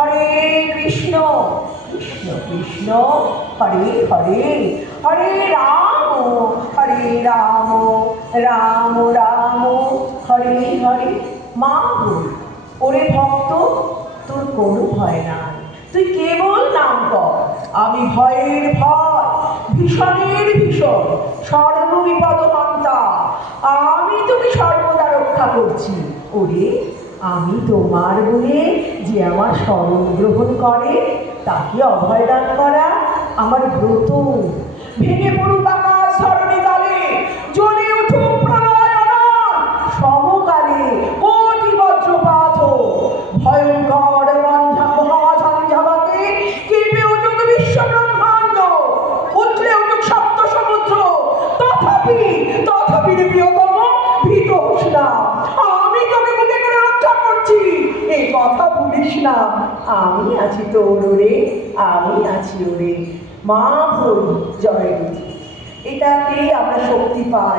হরে কৃষ্ণ কৃষ্ণ কৃষ্ণ হরে হরে, হরে রাম রাম রাম হরে হরে। মা বল, ওরে ভক্ত, তোর কোনো ভয় নাই, তুই কেবল নাম কর। আমি ভয়ের ভয়, ভীষণের ভীষণ, সর্ববিপদহন্তা, আমি তোকে সর্বদা রক্ষা করছি। ওরে, আমি তোমার বলে যে আমার শরণ গ্রহণ করে তাকে অভয় দান করা আমার ব্রত। ভেঙে পড়ুক আকাশ ধরণী কালে, জ্বলে উঠুক প্রলয় অনল, সমকালে কোটি বজ্রপাত, ভয়ঙ্কর মহাঝঞ্ঝাবাতে কেঁপে উঠুক বিশ্ব ব্রহ্মাণ্ড, উঠলে উঠুক সপ্ত সমুদ্র, তথাপি তথাপি রে প্রিয়তম, ভীত হোস না, আমি তোকে মুখে করে রক্ষা করছি, এই কথা ভুলিস না। আমি আছি তোর ওরে, আমি আছি ওরে। মা ভরি জয় বুঝি, এটাতেই আমরা শক্তি পাই।